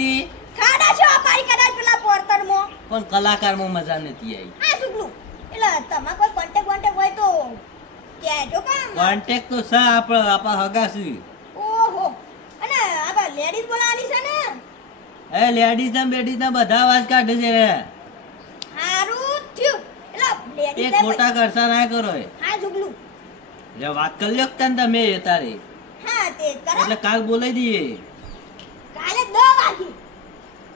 દી ખાડા છો પારી કદાચ પેલા પોરતરમો પણ કલાકારમાં મજા નથી આવી. આ સુગલું. એટલે તમાર કોઈ કોન્ટેક્ટ કોન્ટેક્ટ હોય તો કહેજો કામ. કોન્ટેક્ટ તો છે આપણે આપા હગાસી. ઓહો. અને આ લેડીઝ બોલાવાની છે ને? એ લેડીઝ ના બેડીઝ ના બધા અવાજ કાઢે છે. હારું થયું. એટલે એ લેડીઝ ખોટા કરતા ના કરો એ. હા સુગલું. જે વાત કરી લ્યો તને તમે એ તારી. હા તે કરો. એટલે કાલ બોલાઈ દઈએ. કાલે દસ વાગે.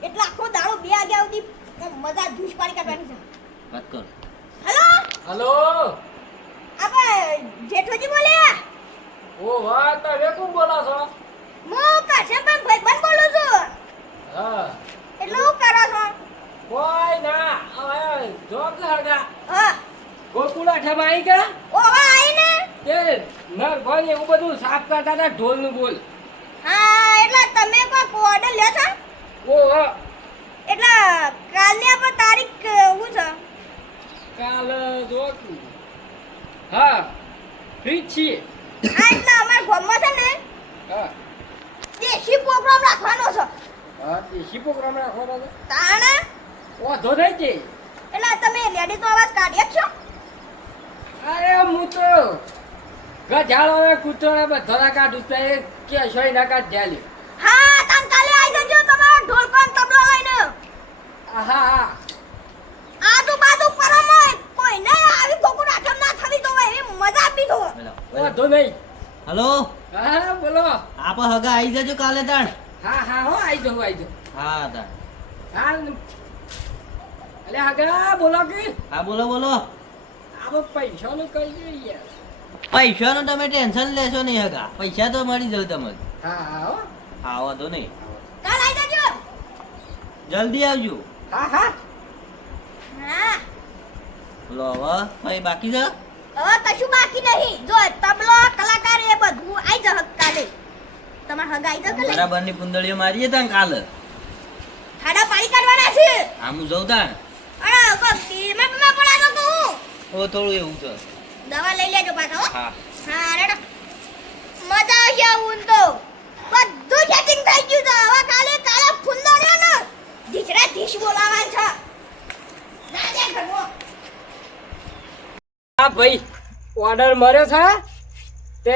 એટલે આખો દાડો બે વાગ્યા સુધી મજા ધૂસ પાડી કાઢવાની છે. વાત કર. હલો? હલો? આપણે જેઠોજી બોલ્યા? ઓ વાહ તમે કોણ બોલો છો? હું કાશ્યપન ભાઈબંધ બોલું છું? હા. એટલે હું કરો છો? કોઈ ના હવે જો કે હગા હા. ગોકુળા ઠેમાં આવી ગયા? ઓવા આઈને? તે નર ભાઈ એવું બધું સાફ કરતા હતા ઢોલનું બોલ. હા તમે કોઈ ઓર્ડર લ્યો છો? ઓ એટલે કાલે આપણે તારીખ હું છે? કાલ જો. હા ફ્રી છીએ. આ એટલે અમાર ગામમાં છે ને હા. દેશી પ્રોગ્રામ રાખવાનો છે. હા દેશી પ્રોગ્રામ રાખવાનો છે? તાણે? વાંધો નહીં છે એટલે તમે લેડી તો અવાજ કાઢી જ છો. અરે હું તો ગજાળો કૂતરો બધા કાઢું કે સોય ના કાઢ હા આવી જજો તમારો તબલો લઈને. હા હા આજુબાજુ પરમોય કોઈ નહીં આવી ગોકુળ આઠમ ના થવી તો એવી મજા બી તો વાંધો નહીં હલો. હા બોલો. આપણે હગા આવી જજો કાલે તાણ. હા હા હો આવી જાઉં આવી જાઉં. હા તાણ. હા અલે હગા બોલો કે. હા બોલો બોલો. આવો પૈસાનું કહી દે યાર. પૈસાનું તમે ટેન્શન લેશો નહીં હગા. પૈસા તો મળી જવું તમને. હા હા હો. હા વાંધો નહીં. આવી જલ્દી આવજો. હા હા. હા. બોલો હવે કઈ બાકી છે? હવે કશું બાકી નહીં. જો તબલો કલાકાર એ બધું આઈ જશે કાલે તમાર હગ આઈ જશે કાલે બરાબરની પુંદળીઓ મારીએ તાં કાલે. ખાડા પાડી કાઢવાના છે. આમ હું જઉં તાં અરે કો તીરમાં પીમાં પડા તો. હું ઓ થોડું એવું છે. દવા લઈ લેજો પાછો હો. હા. હા રેડો. મજા આવી આવું તો. બધું સેટિંગ થઈ ગયું તો હવે કાલે ને ધીચરા ધીશ બોલાવવાનું છે. રાજે ઘરમાં હા ભાઈ ઓર્ડર મળ્યો છે? તે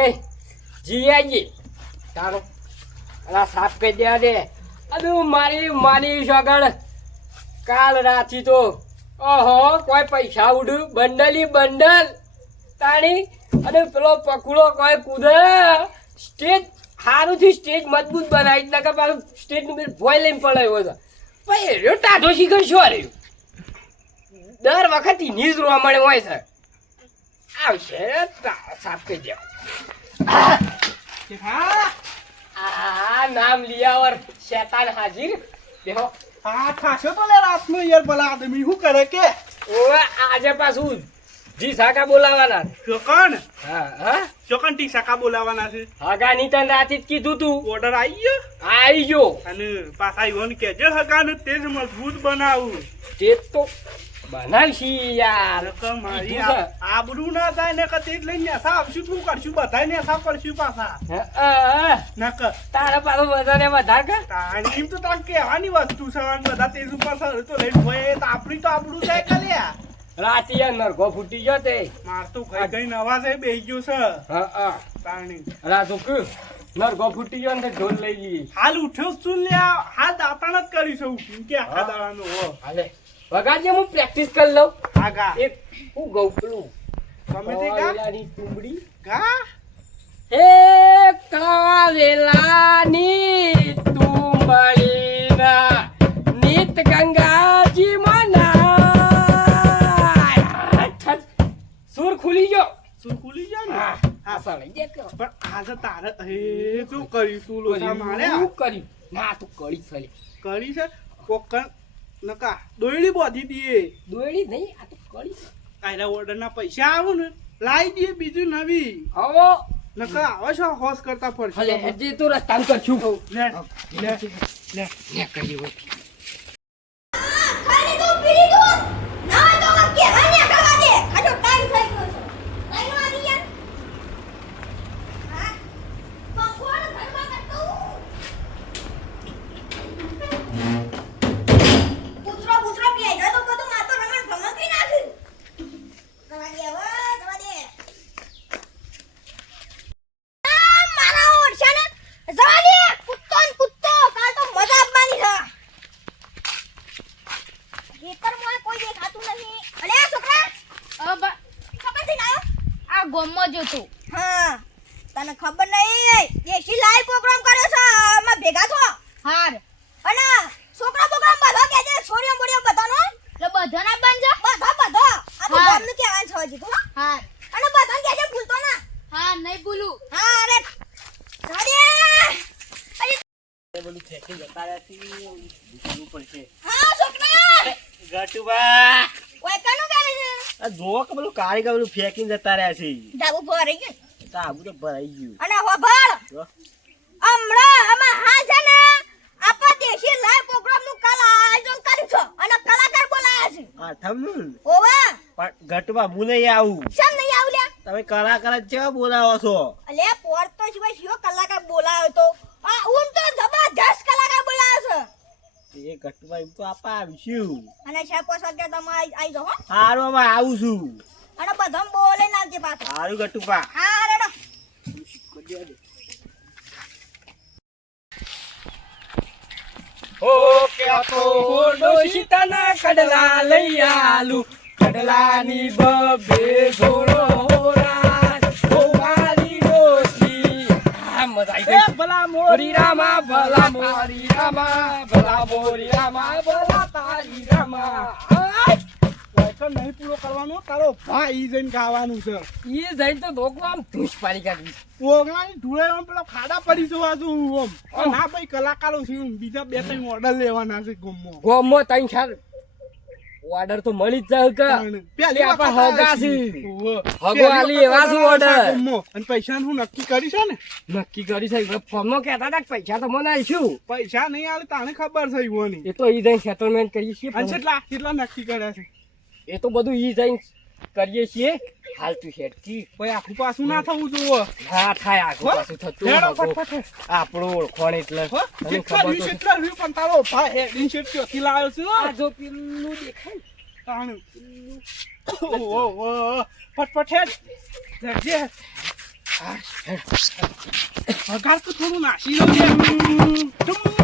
જી આવીએ અલા સાફ કરી દે. અરે મારી મારી સગણ. કાલ રાતી તો કોઈ પૈસા ઉડ્યું? બંડલી બંડલ. તાણી, અને પેલો પકડો કોઈ કૂદે. સ્ટેજ સારું થી સ્ટેજ મજબૂત બનાવી નકર પાછું સ્ટેજનું પેલું ભોય લઈને પડાયો છે. પછી એર્યો ટાઢો શીખર શું રહ્યું દર વખત એની જ રોવા મળે હોય છે. આવશે સાફ કરી દેવા. આ નામ લિયાવર શેતાન હાજીર. દેખો હા ખાશો તો લે રાતનો યાર ભલા આદમી શું કરે કે? ઓ આજે પાછું જી સાકા બોલાવાના ચોકન હા હા? ચોકન ટી શાકા બોલાવાના છે. હગાની તને રાતે જ કીધું તું. ઓર્ડર આવી ગયો આઈ ગયો. અને પાછા ઈવન કેજો હગાનું તેજ મજબૂત બનાવું. તે તો બનાવશી યાર. મારી આબરૂ ના થાય ને કતે જ લઈને નેસા આવશું. તું કરશું? બધાય નેસા કરશું પાછા. હા. તારા પાસે બધાને વધાર કર. તાણી તો તાર કેવાની વસ્તુ છે બધા તેજ ઉપર સર તો લઈને ભાઈ તો આપણી તો આબરૂ થાય કલ્યા. રાતે યાર ફૂટી ગયો તે. માર તો કઈ કઈ નવાજે બેહી ગયો છે. હા હા. તાણી. રાતો કે નરકો ફૂટી ગયો ને ઢોલ લઈ લઈએ હાલ ઉઠ્યો છું લ્યા. હાલ દાતાણ જ કરીશું ઉઠીને. કે હા. દાડાનો હો. હાલે. વગાડજે હું પ્રેક્ટિસ કરી લઉં. આગા. એક હું ગઉં પેલું ગમે તે ગા? કાવેલાની ટુંબડી. ગા? હે કાવેલાની ટુંબડીના નિત ગંગાજી મના સુર ખુલી ગયો. શું ખુલી જાય ને? હા હા સાલે જે કરો પણ આજે તારે હે શું કરીશું લોચા મારે શું કર્યું? ના તું છે. કોકણ નકા દોયડી બોધી દીએ દોડી નહીં આ તો કરી કાયરા ઓર્ડર પૈસા આવું ને લાવી દઈએ બીજું નવી. હવે. નકા હવે હોશ કરતા પડશે હજી તો રસ્તામાં કરશું. લે લે લે કરી હોય. ગોમમાં જોતો હા તને ખબર નહીં દેશી લાઈવ પ્રોગ્રામ કર્યો છે અમે ભેગા થો. હાર. અને છોકરા પ્રોગ્રામ બધો કે છે છોરીઓ બોરીઓ બધાનો? એટલે બધાના બનજો બધા બધો. આ તો ગામનું કે આ હજી તો. હાર. અને બધાને કે છે ભૂલતો ના. હા નહીં ભૂલું. હા અરે. સાડી બધું જતા છે પડશે. હા છોકરા. ગટુબા ઓય કનું છે આ જોવો કે બધું કાળી કે ફેંકીને જતા રહ્યા છે. ધાબુ ભરાઈ ગયું. સાબુ તો ભરાઈ ગયું. અને હોભળ હમણાં આમાં હા છે ને આપણા દેશી લાઈવ પ્રોગ્રામનું કાલ આયોજન કર્યું છે અને કલાકાર બોલાયા છે. આઠમનું ઓવા પણ ગટુબા હું નહીં આવું. શેમ નહીં આવલ્યા તમે કલાકાર જ કેવા બોલાવો છો? અલે પોર તો સિવાય કલાકાર બોલાયો તો. આ ઊન તો જબરજસ્ત એ ગટુબા એમ તો આપા આવીશું. અને છે પોસ વાગ્યા તમે આવી જાઓ હારું અમે આવું છું. અને બધા બોલે નાખજે પાછો. હારું ગટુપા હા રેડો ઓ કે તો ડોશીતાના કડલા લઈ આલુ. કડલાની બબે જોડો રાજ આ મજા આવી ગઈ. ભલા મોરી રામા ભલા મોરી રામા ભલા મોરી રામા ભલા તારી રામા. નહીં પૂરો કરવાનો તારો ભાઈ જઈને ખાવાનું છે. ઈ જઈને તો ધોકો આમ ધૂસ પાડી કાઢી ઓગણાની ધૂળે આમ પેલા ખાડા પડી જવા છું ના ભાઈ કલાકારો છે બીજા બે ત્રણ ઓર્ડર લેવાના છે ગમો. ગોમો તઈ ચાર. ઓર્ડર તો મળી જ જાય કે પેલી આપણે હગા. હગો આલી એવા શું ગમો. અને પૈસા હું નક્કી કરી છે ને. નક્કી કરી છે ફોર્મમાં કહેતા હતા કે પૈસા તો મને આવીશું પૈસા નહીં આલે તાને ખબર છે હોની એ તો ઈ જઈને સેટલમેન્ટ કરીએ છીએ અને કેટલા કેટલા નક્કી કર્યા છે? એ તો બધું ઈ જઈને કરીએ છીએ. હાલ તું હેડ કી કોઈ આખું પાછું ના થવું જોવો હા થાય આખું? પાછું થતું આપણો ઓળખોણ એટલે. ખબર છે. એટલા રહ્યું પણ તારો ભાઈ હેડિંગ શેટ ક્યાંથી લાવ્યો છે આ જો પિલ્લું દેખાય તાણું. ઓ ઓહો. ફટફટ હેડ. જજે. હગાર તો થોડું નાસી લો છે.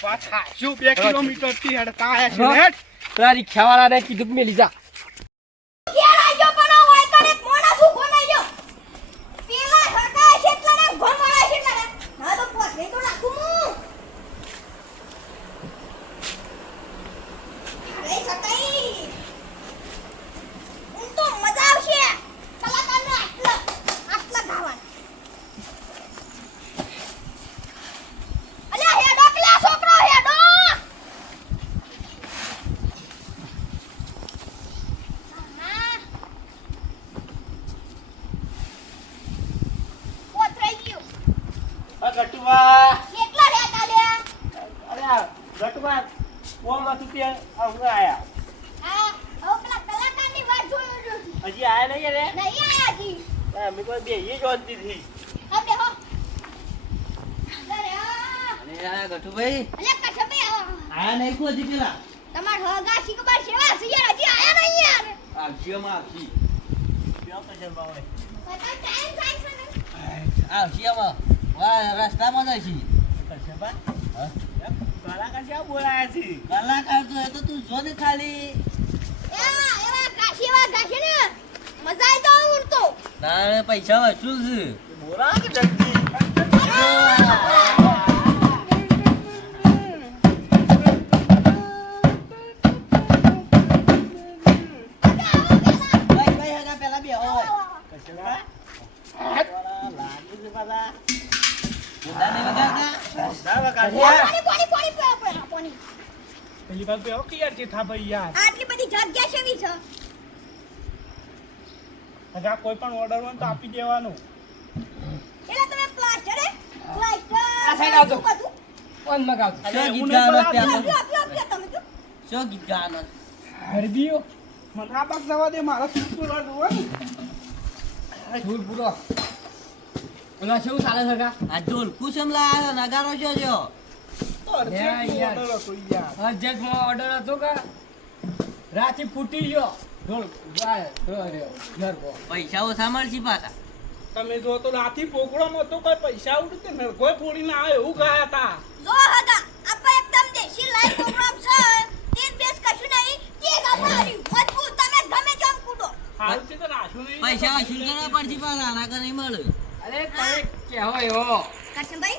તારો શું બે કિલોમીટરથી હેડતા આયા છે. હેડ. પેલા રિક્ષાવાળાને કીધું કે મેલી જા ક્યાં આજો પણ હોય કને મોણા શું બનાઈ જો પેલા હગા કેટલા ને ભણવાળા કેટલા ને હા તો પોતે તો રાખું હું અરે સતાઈ ઉન તો મજા આવશે કલાકારનો આટલા આટલા ગાવાનું અલ્યા હેડો પેલા છોકરો હેડો હા પોતરાઈ ગયું આ કેટલા રહ્યા કાલ્યા અરે આ ગટુબા બોમ ત્યાં આ હું આયા. આ હવે પેલા કલાકારની વાત જોયો નથી હજી આયા નહીં રે નહીં આયા હજી. અમે કોઈ બે એ જોતી હતી. હવે બેહો અરે આ અરે આ ગઠુભાઈ. અલે કશે બે આવો આયા નહીં કો હજી પેલા? તમાર હગા શીખબર સેવા છે હજી આયા નહીં યાર. આવશી અમા આવશી ક્યાં કશે બાવે બધા ટાઈમ થાય છે ને. આવશી અમા વાહ રસ્તામાં જ હા? કલાકાર ક્યાં બોલાયા છે કલાકાર તો એ તો તું જો ને ખાલી. પૈસા વસૂલ છે. બોલા જલ્દી. પેલી વાત તો કે યાર. જેઠા ભાઈ યાર આટલી બધી જગ્યા છે છે? અગા કોઈ પણ ઓર્ડર હોય તો આપી દેવાનું. એટલે તમે પ્લાસ્ટર હે? પ્લાસ્ટર આ સાઈડ આવજો. કોણ મગાવતું શું ગીત બોલાવતા. ત્યાં તમે તો. શું ગીત ગાવાનો? હરબીઓ મને આ બાગ જવા દે મારા સૂટ પૂરવા હોય છૂટ પૂરો. ઓલા શું ચાલે છે કા આ ઢોલકું છે? લા નગારો છે છો? તો અર્જન્ટ અર્જન્ટમાં ઓર્ડર હતો કે રાતે ફૂટી ગયો. પૈસા ઓછા મળશે પાછા. તમે જો તો રાતી પ્રોગ્રામ હતો કોઈ પૈસા ઉડી ને કોઈ ફોડી ના આવે એવું ગયા હતા જો હગા આપા એકદમ દેશી લાઈવ પ્રોગ્રામ છે તીન બેસ કશું નહીં તે જ આપણે મજબૂત હાલ છે તો રાશું નહીં. પૈસા વસૂલ કરવા પડશે પણ આના કર નહીં મળે. અરે તમે કહેવો એવો. કરશનભાઈ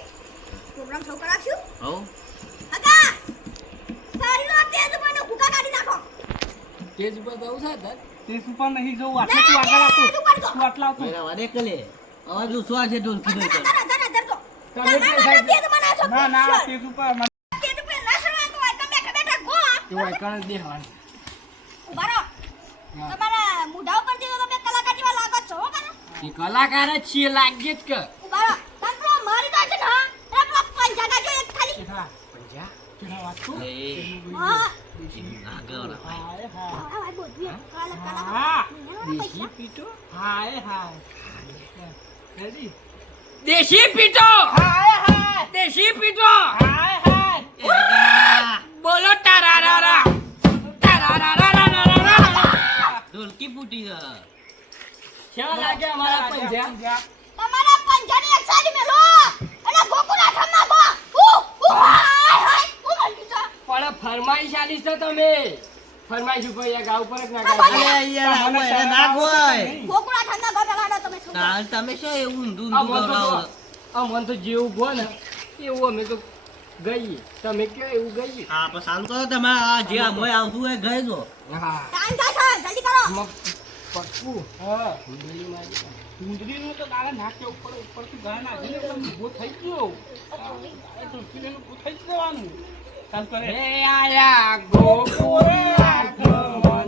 પ્રોગ્રામ શરૂ કરાવશું? હો. તેજ તેજ ઉપર જવું છે દર તે ઉપર નહીં જવું આટલે તું આગળ આપો તું આટલા આપો મેરા વાડે કલે અવાજ ધરા ધરતો તમે તમારા તે તેજ ના ના તે સુપર મને તેજ ઉપર ના શરમાતો હોય તમે બેઠા બેઠા ગો એવું એકણ દેવાનું ઊભા રહો તમારા મુઢા ઉપરથી તમે કલાકાર જેવા લાગો જ છો હો કાના કલાકાર જ છીએ, લાગીએ જ કે ઊભા રહો તમે પેલો મારી દો છે ને હા તમે પેલો પંજા નાખજો એક ખાલી ભાઈ બોધવી કાલા કાલા હા દેશી પીટો હાય હાય રેડી દેશી પીટો હાય હાય દેશી પીટો હાય હાય બોલો તારારારા તારારારારારારા ઢોલકી ફૂટી છે કેવા લાગે અમારા પંજા તમારા પંજાની એક સાઈડ મેલો અને ગોકુળા ઠમ નાખો ઉ ઉ હાય હાય ઉ મળી છે પણ તો તમે. ફરમાઈશ ઉપર એક ગાવ પર જ ના અરે યાર આવું એને ના ગોય ગોકુળા ઠંડા લાડો તમે શું તાલ તમે શું એવું ઊંધું ઊંધું ગવડાવો? આ મન તો જેવું ગો ને એવું અમે તો ગઈ તમે કયો એવું ગઈ હા પણ સારું કરો તમે આ જે આ મોય આવતું હોય ગઈ દો હા. ટાઈમ થાય છે જલ્દી કરો. પક્કું હા કુંડલી મારી. કુંડલીનું તો તારા નાખે ઉપર ઉપરથી ગાય નાખીને ઊભો થઈ ગયો. તો થઈ જ જવાનું ચાલ કરે હે આયા ગોકુળા ગમલા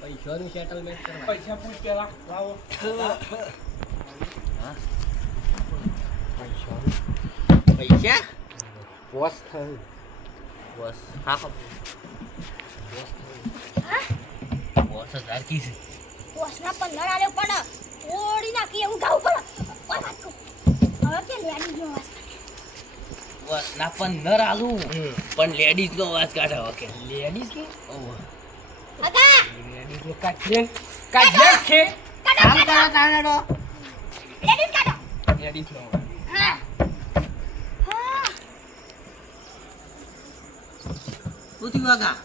પૈસાનું સેટલમેન્ટ કરવા પૈસા પૂછ પેલા. લાવો પૈસા? વોસ થયું. બસ હા હા. બસ હજાર કી છે પોસના 15 આલે પણ ઓડી નાખી એવું ગાવું પડે ઓય પણ નર ના આલુ પણ લેડીઝ નો અવાજ કાઢે ઓકે. લેડીઝ ને? અગા લેડીઝ નો કાઢે કાઢે છે? કામ કરો નો લેડીઝ કાઢો! લેડીઝ નો હા. હા ઉતી વાગા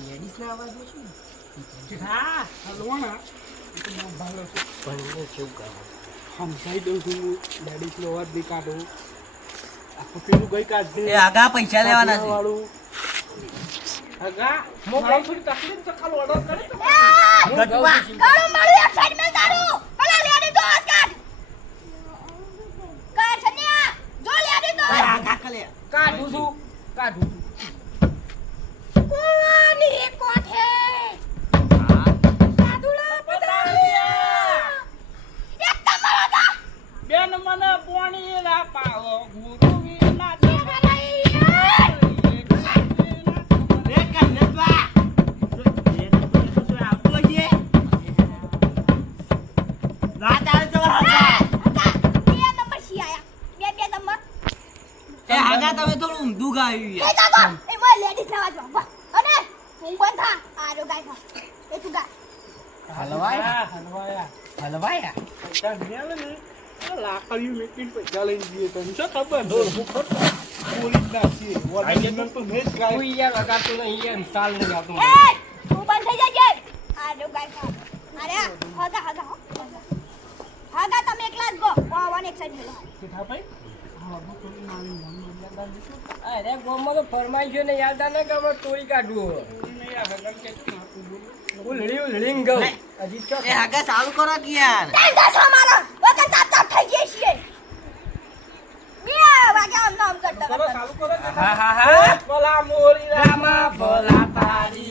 લેડીઝ ના અવાજમાં છે હા હલવો ના એ તો બહુ ભાલો છે. પણ કેવું કરે સમજાઈ દઉં છું લેડીઝ નો અવાજ બી કાઢું આખું પેલું ગઈ કાઢ એ આગા પૈસા લેવાના છે. વાળું હગા મારો થોડી તકલીફ તો ખાલી ઓર્ડર કરી તો ગટવા. કાળું મારી સાઈડ મેં તારું. હલવાયા. ને મેકીને પૈસા લઈને જઈએ. તને શું ખબર? તો મેં જ ગાય. કોઈ યાર વગાડતું નહીં યાર સાલ નહીં આવતું. તું બંધ થઈ જજે. આ જો ગાય અરે હગા હગા હો, હગા તમે એકલા જ ગો. વાવન એક સાઈડ મેલો કેઠા ભાઈ? અરે ગોમાં તો ફરમાઈ છે ને યાદ ના કે હવે તોડી કાઢવું નહીં આ કે ઉલળી ઉલળીને ગઉ. હજી ચો એ હગા ચાલુ કરો કે યાર ટાઈમ દસ અમારો વગર તાપ તાપ થઈ જઈએ છીએ. બે વાગ્યા આમ કરતા કરો ચાલુ કરો હા હા હા. ભલા મોરી રામા ભલા તારી.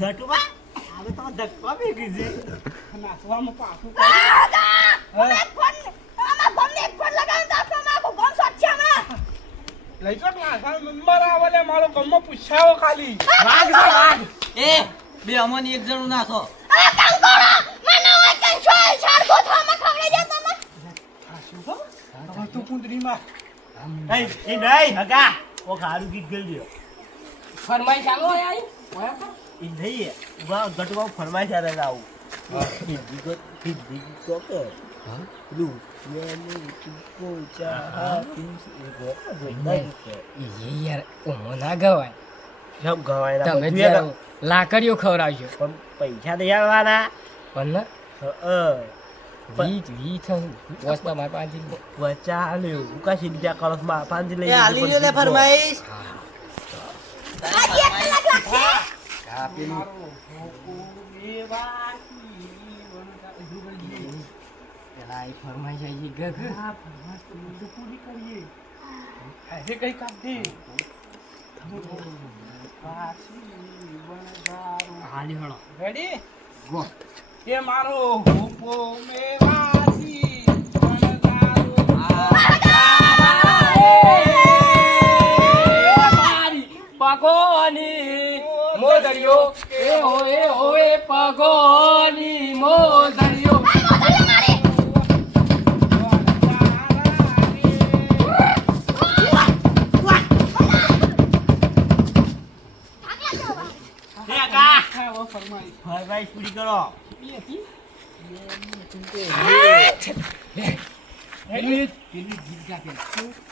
ઘટુબા નાચવામાં પાછું આ ગા! મને એક ફોન આમાં ગમને એક ફોન લગાવ્યો તો આપણો આખો નહીં હગા છે હમણાં લઈ જાઓ નંબર આવે. એ યાર ઓમો ના ગવાય. તમે જરા લાકડીઓ ખવડાવજો. પૈસા નહીં આવવાના. પણ વીજ વીજ વસ્તા મારા પાસે વચા લ્યો કાશી બીજા કળશમાં પાંચ લઈ હાલી લે ફરમાઈશ. આજે એક કલાક લાગશે હા પેલું પેલા એ ફરમાઈ જાય છે ગગ આજે કઈ દે હાલી હળો રેડી ગો એ મારો હોપો મેવાસી વનગારો પગોની મોદરિયો એ હોએ હોએ પગોની મોદરિયો ભાઈ પૂરી કરો ગીત ગાતે?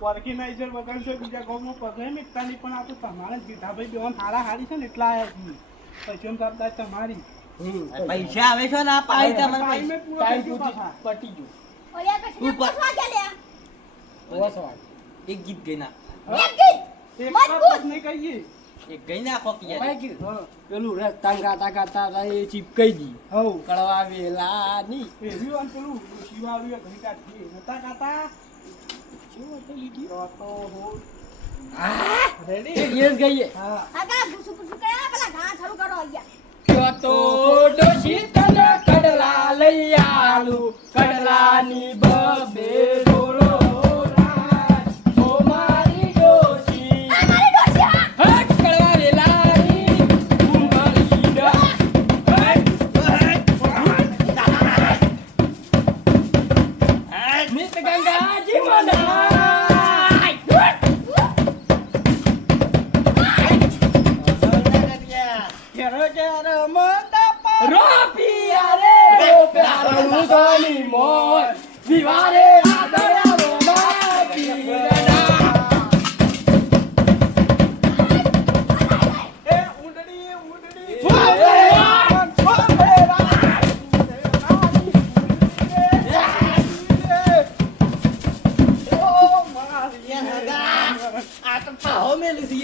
ઓર્ગેનાઇઝર વગર જો બીજા ગામમાં પગે મીકતાની પણ આ તો તમારે જ કીધા ભાઈ હારા હારી છે ને એટલા આવ્યા છીએ. પછી જવાબદાર તમારી. પૈસા આવે છે ને આ પાઈ તમારે પટી ગયું. એક ગીત ગઈ ના એક ગઈ ના કોકી પેલું રસ્તા ગાતા ગાતા ચીપકાઈ દી. હવ કળવા વેલા ની પેલું શિવાવ્યું ઘણી કાઢી નતા ગાતા. કડલા લઈ આલું. કડલાની બબે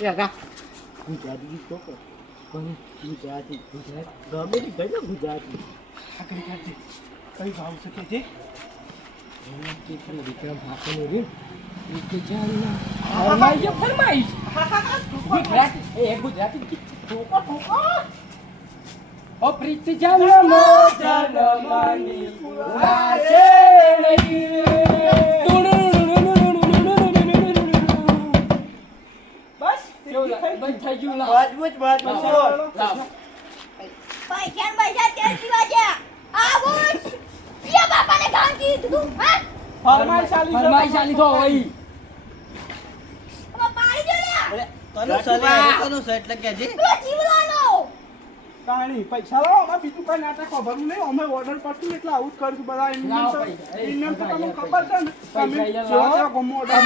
એ હકા ગુજરાતી તો. ગુજરાતી. ગુજરાતી. ગમે તે ગુજરાતી. આગળ કરજે કઈ ભાવ છે? કે કે પેલો વિક્રમ ફાફેલો રહ્યો એ કે ફરમાઈશ. ગુજરાતી. એ ગુજરાતી ઓ પ્રીત જન્મ જન્મની નહીં. બંધ થઈ ગયું. મજબૂત મજબૂત. પૈસા પૈસા તેલ પીવા ગયા આવો પિયા બાપાને ગામ કીધું હા? ફરમાઈશ આલી. ફરમાઈશ આલી તો હોય. હવે પાડી દો લે તને સલે તને સ એટલે કે જી પેલો જીવલાનો તાણી પૈસા લાવો અમે બીજું કઈ નાટક ખબર નહીં. અમે ઓર્ડર કરશું એટલે આવું જ કરશું બધા લાવો તો. તમને ખબર છે ને? તમે અહીંયા જેવા ગમો order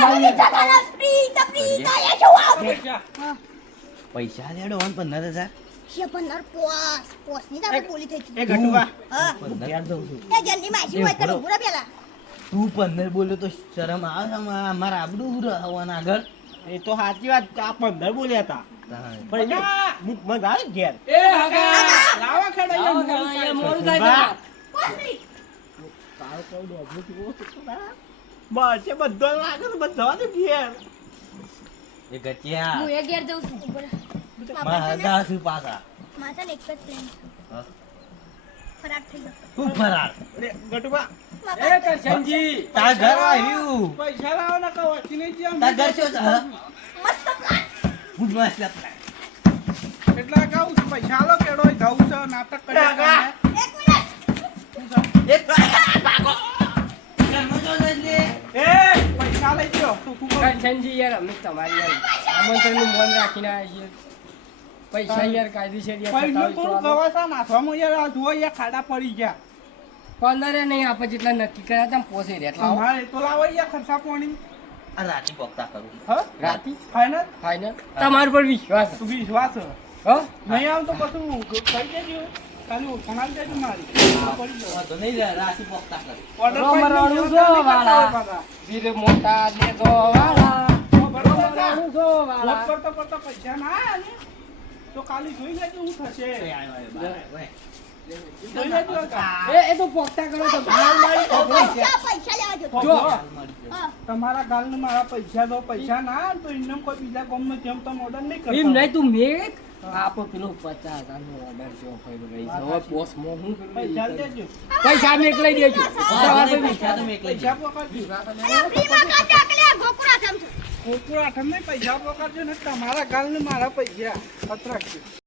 પૈસા. લેડો વન પંદર હજાર. છે પંદર પોસ પોસની તારે બોલી થઈ એ ઘટુકા હા. પંદર દઉં છું. એ જલ્દી માસી હોય તો ઊભો પેલા. તું પંદર બોલ્યો તો શરમ આવે અમારા આબડું રહેવાના આગળ. એ તો સાચી વાત આ પંદર બોલ્યા હતા પણ એ મને આવે ઘેર. એ હગા લાવો ખેડ લાવો, મોડું અહીંયા થાય છે. છે. પોસ તારો કોઈ ડોબલું કેવો છે. તો ના? બસ એ બધો લાગે છે બધો ઘેર. એ ગટિયા. હું એ ઘેર જઉં છું. ઊભો રહે. મારા હગા છું પાછા. માતા ને એક જ પ્લેન ફરાર થઈ ગયો હું ફરાર? અરે, ગટુબા, એ કરશનજી તા ઘર આવ્યું. પૈસા લાવો ના કહો વચ્ચે નહીં તા ઘર છો? મસ્ત પ્લાન હું મસ્ત લપડા. એટલા કહું પૈસા લો કેડો જવું છે નાટક કર્યા. એક મિનિટ એ ભાગો. પૈસા લઈ ગયો. કરશનજી યાર અમે તમારી યાર. આમંત્રણનું મન રાખીને આવ્યા છીએ. પૈસા યાર કાયદેસર યાર થોડું ગવાસા નાખવામાં યાર આ જુઓ યાર ખાડા પડી ગયા. પંદરે નહીં આપે જેટલા નક્કી કર્યા હતા પોસે રહ્યા તમારે તો લાવો યાર ખર્ચા પાણી. રાતી પોકતા કરું. હા? રાતી? ફાઈનલ ફાઈનલ તમારા પર વિશ્વાસ. વિશ્વાસ છે. નહીં આવ તો પછી કહી દેજો. ખાલી ઓળખાણ દેજો મારી. પડી નહીં રાતી પોકતા કરું. રણું જેવા જો. પાછા. વીર મોટા દેજો છે? રણું જો વાળા. કરતા કરતા પૈસા ના આયા ને, તો કાલે જોઈ લેજો હું થશે. કરો મારી પૈસા. તમારા ગાલને મારા પૈસા દો પૈસા ના તો એમને કોઈ બીજા ગામનો જેમ તમે ઓર્ડર નહીં કરતા એમ નહીં તું મેં આપો પેલો પચાસ હજાર નો ઓર્ડર જો કર્યો રહી છે હવે પોસમાં હું પૈસા એ દેજો. પૈસા મેં લઈ દેજો. પૈસા તો મેં ગોકુળા આઠમ નહીં પૈસા પકડજો ને તમારા ગાલને મારા પૈસા રાખજો